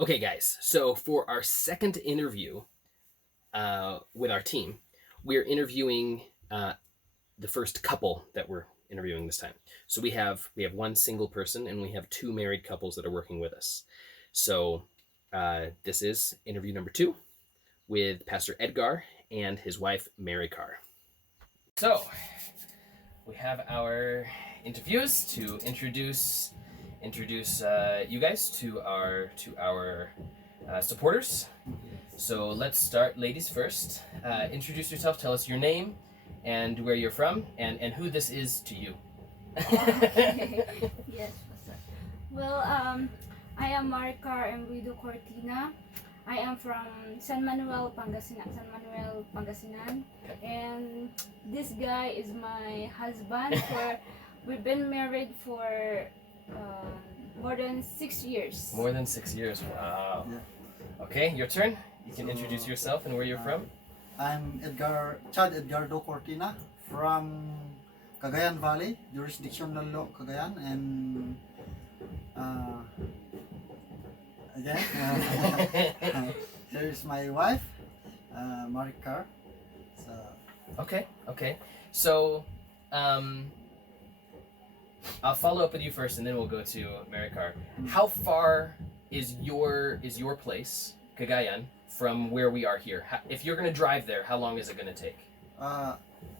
Okay, guys. So for our second interview with our team, we're interviewing the first couple that we're interviewing this time. So we have one single person and we have two married couples that are working with us. So this is interview number 2 with Pastor Edgar and his wife Maricar. So we have our interviews to introduce you guys to our supporters. So let's start, ladies first. Introduce yourself. Tell us your name and where you're from and who this is to you. Yes, Pastor. Well, I am Maricar and Widow Cortina. I am from San Manuel, Pangasinan. And this guy is my husband. We've been married for more than 6 years. More than 6 years. Wow. Okay, your turn. You can introduce yourself and where you're from. I'm Chad Edgardo Cortina from Cagayan Valley, jurisdiction Lalo, Cagayan, and again, here is my wife, Maricar. So, Okay. So, I'll follow up with you first, and then we'll go to Maricar. How far is your place, Cagayan, from where we are here? If you're gonna drive there, how long is it gonna take?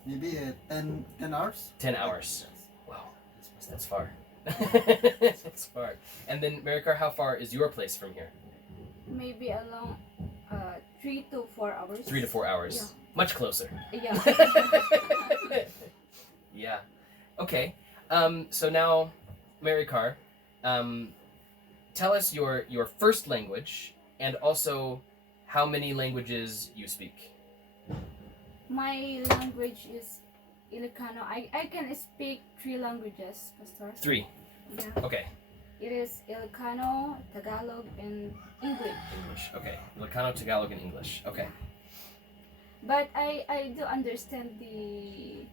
maybe 10 hours. 10 hours. Wow, that's far. That's far. And then Maricar, how far is your place from here? Maybe along 3 to 4 hours. 3 to 4 hours. Yeah. Much closer. Yeah. Yeah. Okay. So now, Maricar, tell us your first language and also how many languages you speak. My language is Ilocano. I can speak 3 languages, Pastor. 3. Yeah. Okay. It is Ilocano, Tagalog, and English. English. Okay. Ilocano, Tagalog, and English. Okay. But I do understand a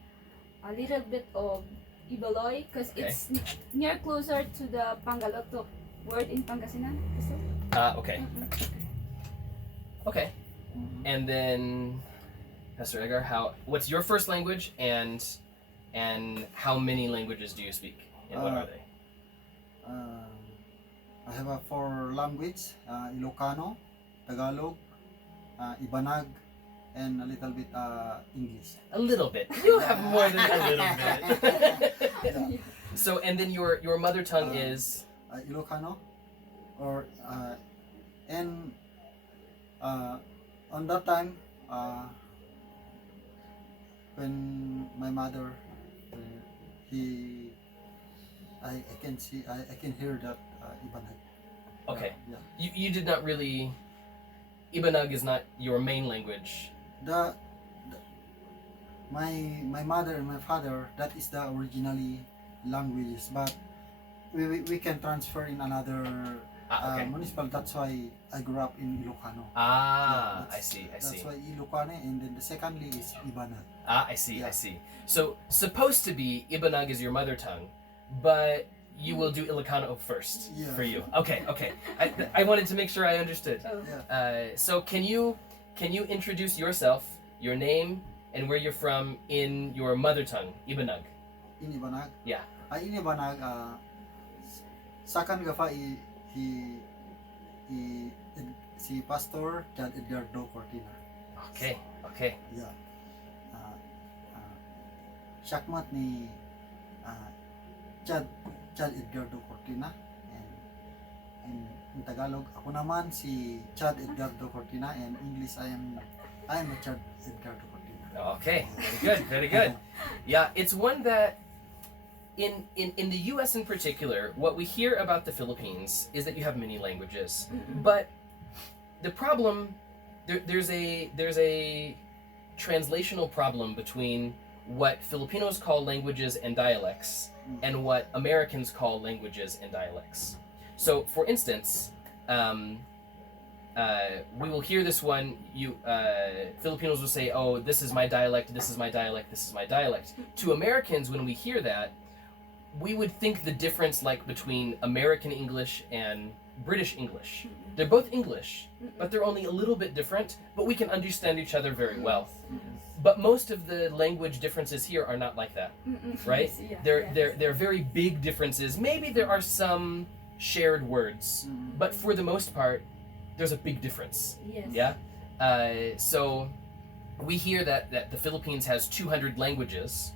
little bit of Ibaloy because Okay. it's near closer to the Pangaloto word in Pangasinan. Okay. Mm-mm. Okay. And then, Pastor Edgar, what's your first language and how many languages do you speak? And what are they? I have 4 language, Ilocano, Tagalog, Ibanag, and a little bit English. A little bit. You have more than a little bit. Yeah. So, and then your mother tongue is? Ilocano, or and on that time, when my mother, I can hear that Ibanag. Okay. Yeah. You did not really. Ibanag is not your main language. My mother and my father, that is the originally languages, but we can transfer in another Okay. municipal. That's why I grew up in Ilocano. Ah, Yeah, I see. That's why Ilocano, and then the secondly is Ibanag. I see. I Yeah. see. So supposed to be Ibanag is your mother tongue, but you will do Ilocano first Yeah. for you. Okay. I wanted to make sure I understood. Oh. Yeah. So can you introduce yourself, your name, and where you're from in your mother tongue, Ibanag? In Ibanag. Yeah. In Ibanag, second gafa si Pastor Chad Edgardo Cortina. Okay. Yeah. Syakmat ni Chad Edgardo Cortina, and in Tagalog ako naman si Chad Edgardo Cortina, and English I am a Chad Edgardo Cortina. Okay. Very good. Yeah, it's one that in the U.S. in particular, what we hear about the Philippines is that you have many languages, but the problem there's a translational problem between what Filipinos call languages and dialects and what Americans call languages and dialects. So, for instance, we will hear this one. Filipinos will say, "Oh, this is my dialect. This is my dialect. This is my dialect." To Americans, when we hear that, we would think the difference like between American English and British English. They're both English, but they're only a little bit different, but we can understand each other very well. But most of the language differences here are not like that, right? They're very big differences. Maybe there are some shared words, but for the most part, there's a big difference. Yes. Yeah. So we hear that the Philippines has 200 languages,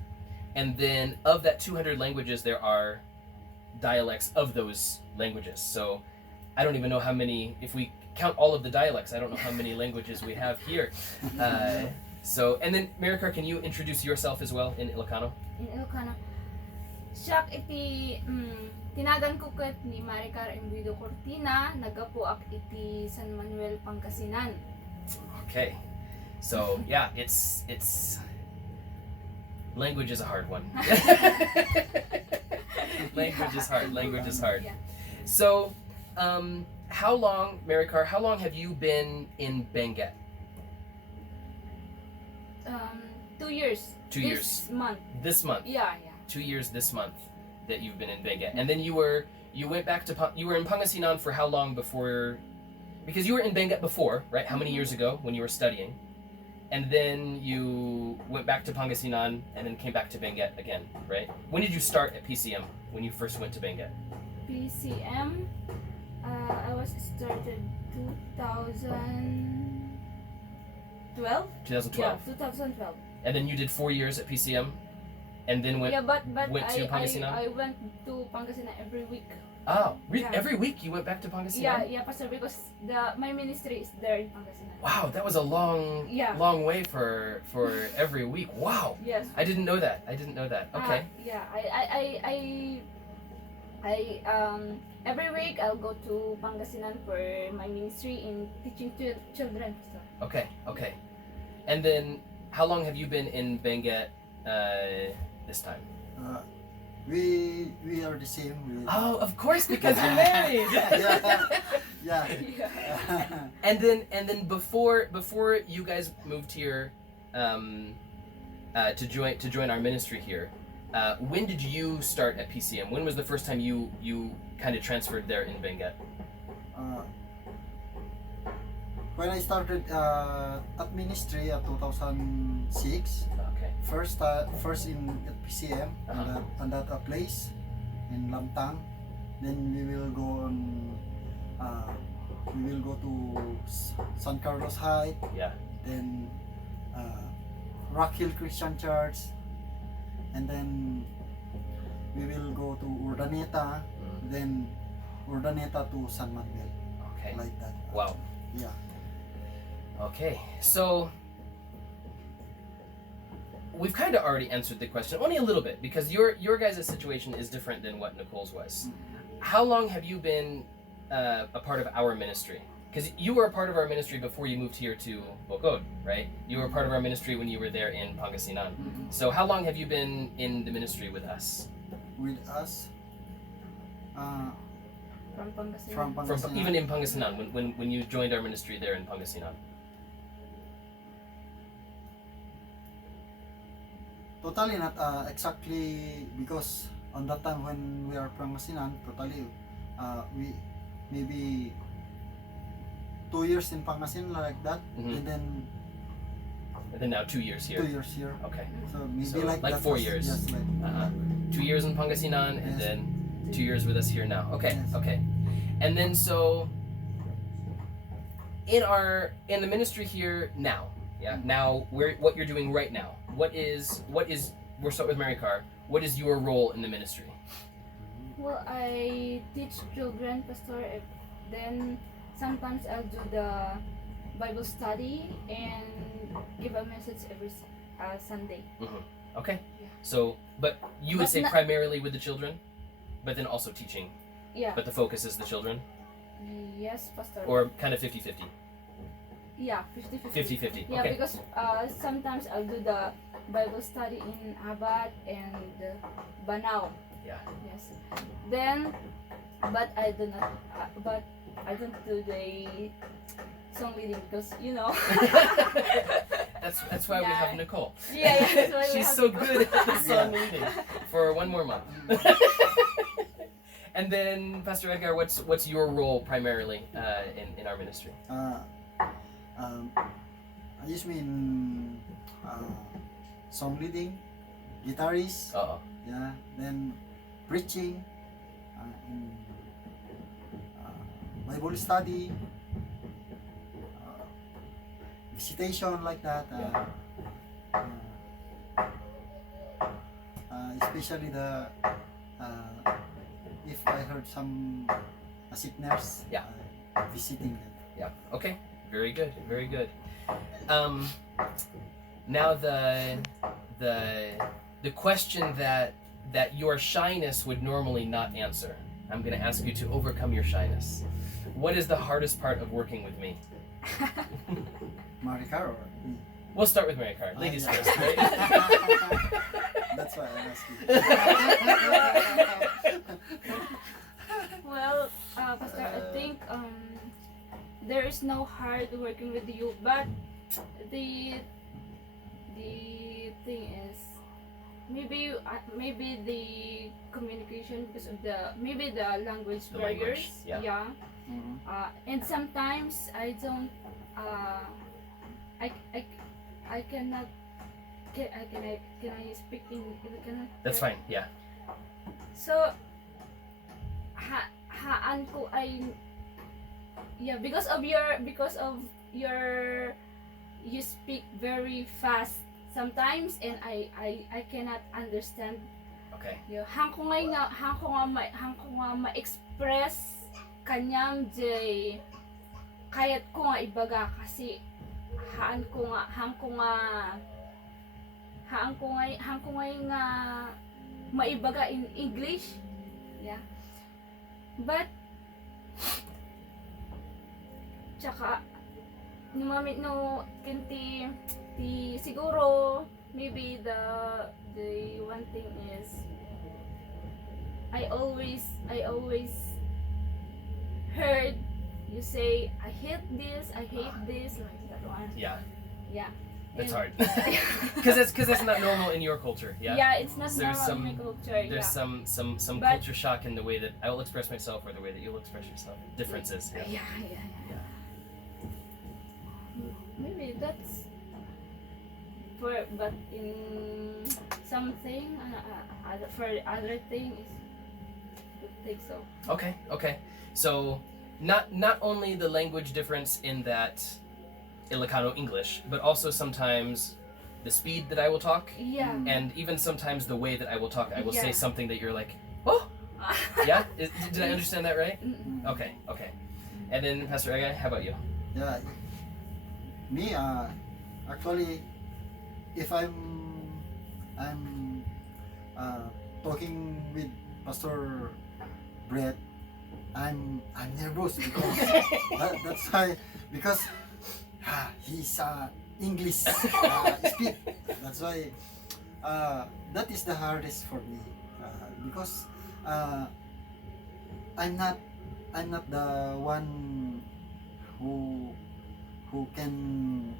and then of that 200 languages, there are dialects of those languages. So I don't even know how many. If we count all of the dialects, I don't know how many languages we have here. So, and then Maricar, can you introduce yourself as well in Ilocano? In Ilocano, siya iti tinagan ko ket ni Maricar Embrido Cortina, nagapuak iti San Manuel, Pangasinan. Okay, so yeah, it's language is a hard one. Language is hard. Yeah. So, how long, Maricar? How long have you been in Benguet? 2 years. 2 years. This month. This month. Yeah. 2 years this month that you've been in Benguet, and then you were in Pangasinan for how long before? Because you were in Benguet before, right? How many years ago when you were studying? And then you went back to Pangasinan and then came back to Benguet again, right? When did you start at PCM? When you first went to Benguet? PCM, I was started 2012. 2012. Yeah, 2012. And then you did 4 years at PCM, and then went but went to Pangasinan? I went to Pangasinan every week. Oh, Yeah. every week you went back to Pangasinan? Yeah, Pastor, because my ministry is there in Pangasinan. Wow, that was a long Yeah. long way for every week. Wow. Yes. I didn't know that. Okay. Yeah, I every week I'll go to Pangasinan for my ministry in teaching children. Pastor. Okay. And then how long have you been in Benguet this time? We are the same. Oh, of course, because you're married. Yeah. And then before you guys moved here to join our ministry here, when did you start at PCM? When was the first time you kind of transferred there in Benguet? When I started at ministry at 2006, Okay. first in at PCM on that place in Lamtang. Then we will go to San Carlos Heights. Yeah. Then Rock Hill Christian Church, and then we will go to Urdaneta, then Urdaneta to San Manuel, Okay. like that. Wow. Yeah. Okay. So we've kind of already answered the question, only a little bit, because your guys' situation is different than what Nicole's was. How long have you been a part of our ministry? Because you were a part of our ministry before you moved here to Bocod, right? You were a part of our ministry when you were there in Pangasinan. So how long have you been in the ministry with us? With us, From Pangasinan. from Pangasinan. Even in Pangasinan, when you joined our ministry there in Pangasinan. Totally not exactly, because on that time when we are Pangasinan, totally we maybe 2 years in Pangasinan like that, and then And then now 2 years here. 2 years here. Okay. So maybe So, like like that 4 was- years. Yes, like 2 years in Pangasinan, and Yes. then 2 years with us here now. Okay. Yes. Okay. And then so in the ministry here now, yeah. Now what you're doing right now. What is we'll start with Maricar. What is your role in the ministry? Well, I teach children, Pastor. Then sometimes I'll do the Bible study and give a message every Sunday. Okay. Yeah. So, but you would But say not- primarily with the children, but then also teaching. Yeah. But the focus is the children, Yes, Pastor. or kind of 50-50. yeah, 50-50. 50-50. Yeah, Okay. because sometimes I'll do the Bible study in Abad and Banao. Yeah. Yes. Then, but I do not. But I don't do the song leading because That's why we Yeah. have Nicole. Yeah, that's why we She's have so Nicole. good at the song leading for 1 more month. And then Pastor Edgar, what's your role primarily in our ministry? I just mean song leading, guitarist, yeah, then preaching, in Bible study, visitation like that. Especially the if I heard some sick nurse, Yeah. visiting them. Yeah. Okay. Very good. Very good. Now the question that your shyness would normally not answer. I'm going to ask you to overcome your shyness. What is the hardest part of working with me? Maricar or me? We'll start with Maricar. Ladies yeah. first, right? That's why I'm asking. Well, Pastor, I think there is no hard working with you, but the thing is maybe the communication because of the language The barriers. language, yeah. Mhm. And sometimes I don't I cannot can I speak in cannot That's fine. Yeah. so haan ko ay because of your you speak very fast sometimes and I cannot understand Okay. hang ko nga ma-express kanyang jay kayat ko nga ibaga kasi hang ko nga maibaga in English, yeah, but tsaka no kinti siguro maybe the one thing is I always heard you say I hate this like that one. Yeah. Yeah. That's And- hard. Because that's not normal in your culture. Yeah. Yeah, it's not So there's normal in my culture. There's Yeah. some But- culture shock in the way that I will express myself or the way that you'll express yourself. Differences. Yeah. Yeah. Maybe that's but in something for other thing is I don't think so. Okay. So not only the language difference in that Ilocano English, but also sometimes the speed that I will talk, Yeah. and even sometimes the way that I will talk. I will say Yeah. something that you're like, oh, yeah. Did I understand that right? Mm-mm. Okay. And then Pastor Egay, how about you? Yeah, me actually, if I'm talking with Pastor Brett, I'm nervous because that's why because he's English speak. That's why that is the hardest for me because I'm not the one who can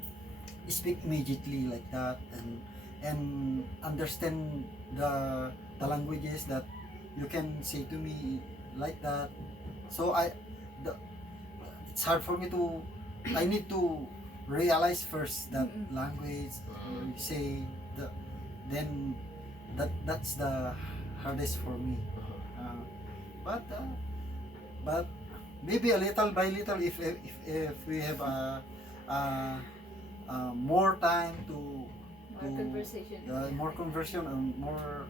speak immediately like that and understand the languages that you can say to me like that. So it's hard for me to I need to realize first that language say then that's the hardest for me. But maybe a little by little if we have more time to Conversation. more conversion and more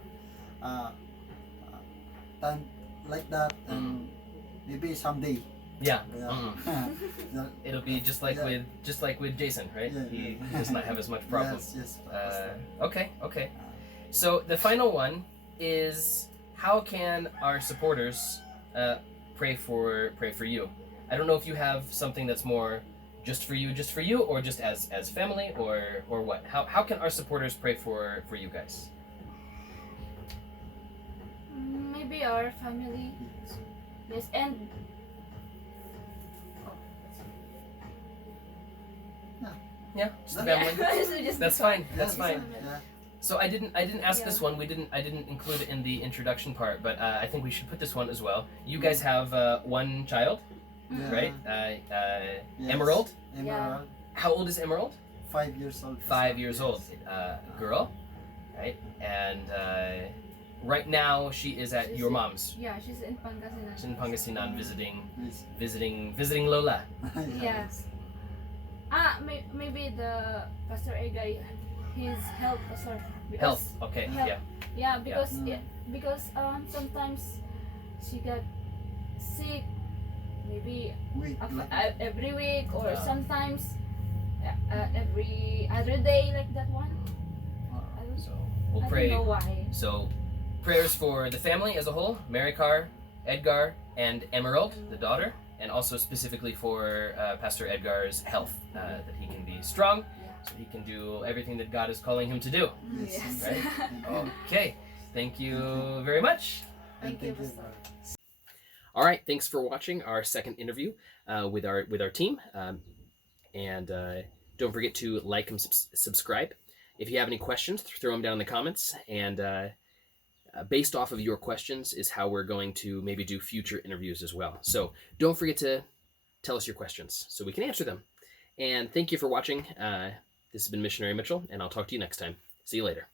time like that and maybe someday Yeah. the- It'll be just like with Jason, right? Yeah, He yeah. does not have as much problems. yes Okay. So the final one is how can our supporters pray for you? I don't know if you have something that's more just for you, or just as family, or what? How can our supporters pray for you guys? Maybe our family. Yes, and Yeah, just the Yeah. family. So just That's the fine. family. That's Yeah, fine. family. yeah. So I didn't ask Yeah. this one. I didn't include it in the introduction part, but I think we should put this one as well. You guys have one child, Yeah. right? Yes. Emerald. Emerald. How old is Emerald? 5 years old. 5 years old. Girl, right? And right now she is at She's your in- mom's. Yeah, she's in Pangasinan. She's in Pangasinan visiting Yes. visiting Lola. Yeah. Maybe the Pastor Egay, his health, Pastor. Health. Okay. Health. Yeah. Yeah, because Yeah. because sometimes she got sick, maybe Week. every week or Yeah. sometimes every other day like that one. So we'll I pray. don't know why. So prayers for the family as a whole: Maricar, Edgar, and Emerald, the daughter, and also specifically for Pastor Edgar's health, that he can be strong, so he can do everything that God is calling him to do. Yes. Yes. Right? Okay. Thank you very much. Thank you, Pastor. All right, thanks for watching our second interview with our team, and don't forget to like and subscribe. If you have any questions, throw them down in the comments, and based off of your questions is how we're going to maybe do future interviews as well. So don't forget to tell us your questions so we can answer them. And thank you for watching. This has been Missionary Mitchell, and I'll talk to you next time. See you later.